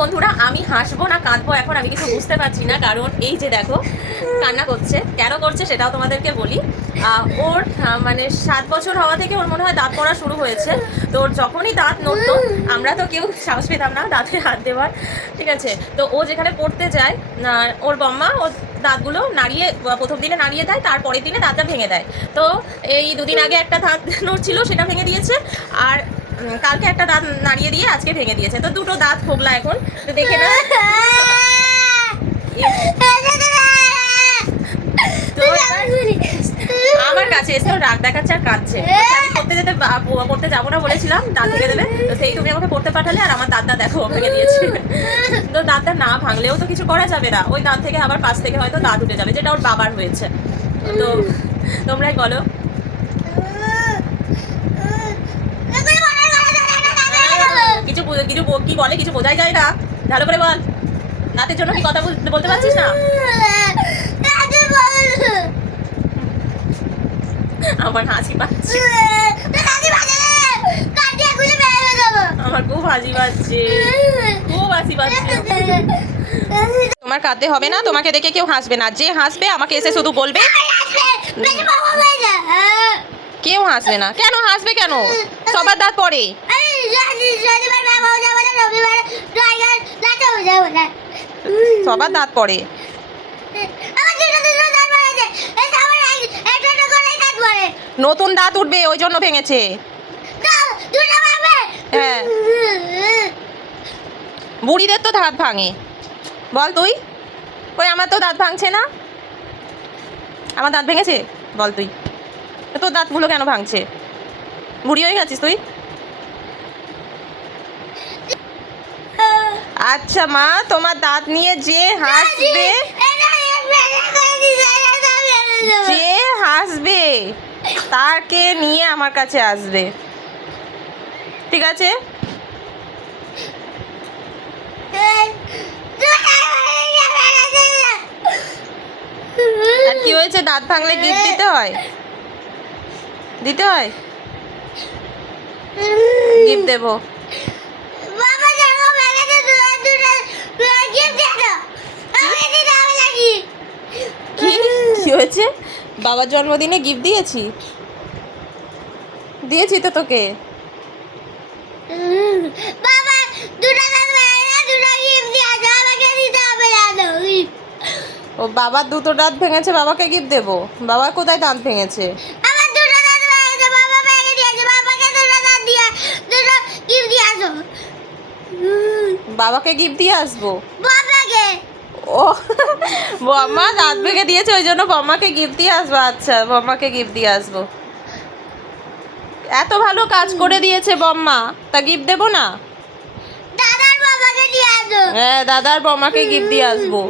বন্ধুরা, আমি হাসবো না কাঁদবো এখন আমি কিছু বুঝতে পারছি না, কারণ এই যে দেখো কান্না করছে। কেন করছে সেটাও তোমাদেরকে বলি। ওর মানে 7 বছর হওয়া থেকে ওর মনে হয় দাঁত পড়া শুরু হয়েছে। তো ওর যখনই দাঁত নড়তো আমরা তো কেউ সাহস পেতাম না দাঁতে হাত দেওয়ার, ঠিক আছে। তো ও যেখানে পড়তে যায় ওর বম্মা ওর দাঁতগুলো নাড়িয়ে প্রথম দিনে নাড়িয়ে দেয়, তারপরের দিনে দাঁতটা ভেঙে দেয়। তো এই দুদিন আগে একটা দাঁত নড়ছিল সেটা ভেঙে দিয়েছে, আর কালকে একটা দাঁত নাড়িয়ে দিয়ে আজকে ভেঙে দিয়েছে। তো দুটো দাঁত খোগলা এখন, তো দেখে না আমার কাছে এসে রাগ দেখাচ্ছে আর কাঁদছে। আমি পড়তে যাবো না বলেছিলাম, দাঁত ভেঙে দেবে, তো সেই তুমি আমাকে পড়তে পাঠালে আর আমার দাঁতটা দেখো ভেঙে দিয়েছে। তো দাঁতটা না ভাঙলেও তো কিছু করা যাবে না, ওই দাঁত থেকে আবার পাশ থেকে হয়তো দাঁত উঠে যাবে, যেটা ওর বাবার হয়েছে। তো তোমরাই বলো। কিছু কিছু কি বলে কিছু বোঝাই যায় না, ভালো করে বল। দাঁতের জন্য কি কথা বলতে পারছিস না? আমার হাসি পাচ্ছে, আমার খুব হাসি পাচ্ছে, খুব হাসি পাচ্ছে। তোমার কাঁদতে হবে না, তোমাকে দেখে কেউ হাসবে না। যে হাসবে আমাকে এসে শুধু বলবে। কেউ হাসবে না। কেন হাসবে কেন? সবার দাঁত পড়ে। সবার দাঁত পড়ে। নতুন দাঁত উঠবে ওই জন্য ভেঙেছে। হ্যাঁ, বুড়িদের তো দাঁত ভাঙে। বল তুই। ওই আমার তো দাঁত ভাঙছে না। আমার দাঁত ভেঙেছে বল তুই। তোর দাঁতগুলো কেন ভাঙছে? বুড়ি হয়ে গেছিস তুই? আচ্ছা মা, তোমার দাঁত নিয়ে যে হাসবে, যে হাসবে তাকে নিয়ে আমার কাছে আসবে, ঠিক আছে? আর কি হয়েছে? দাঁত ভাঙলে গিফট দিতে হয়, দিতে হয়। গিফট দেবো। কি হয়েছে? বাবার জন্মদিনে গিফট দিয়েছি, দিয়েছি তো তোকে। ও বাবার দুটো দাঁত ভেঙেছে, বাবাকে গিফট দেবো। বাবার কোথায় দাঁত ভেঙেছে? বাবাকে গিফট দিয়ে আসবো। ও বম্মা দাঁত ভেঙে দিয়েছে ওই জন্য বম্মাকে গিফট দিয়ে আসবো। আচ্ছা, বম্মাকে গিফট দিয়ে আসবো। এত ভালো কাজ করে দিয়েছে বম্মা, তা গিফট দেবো না? হ্যাঁ, দাদার বম্মাকে গিফট দিয়ে আসবো।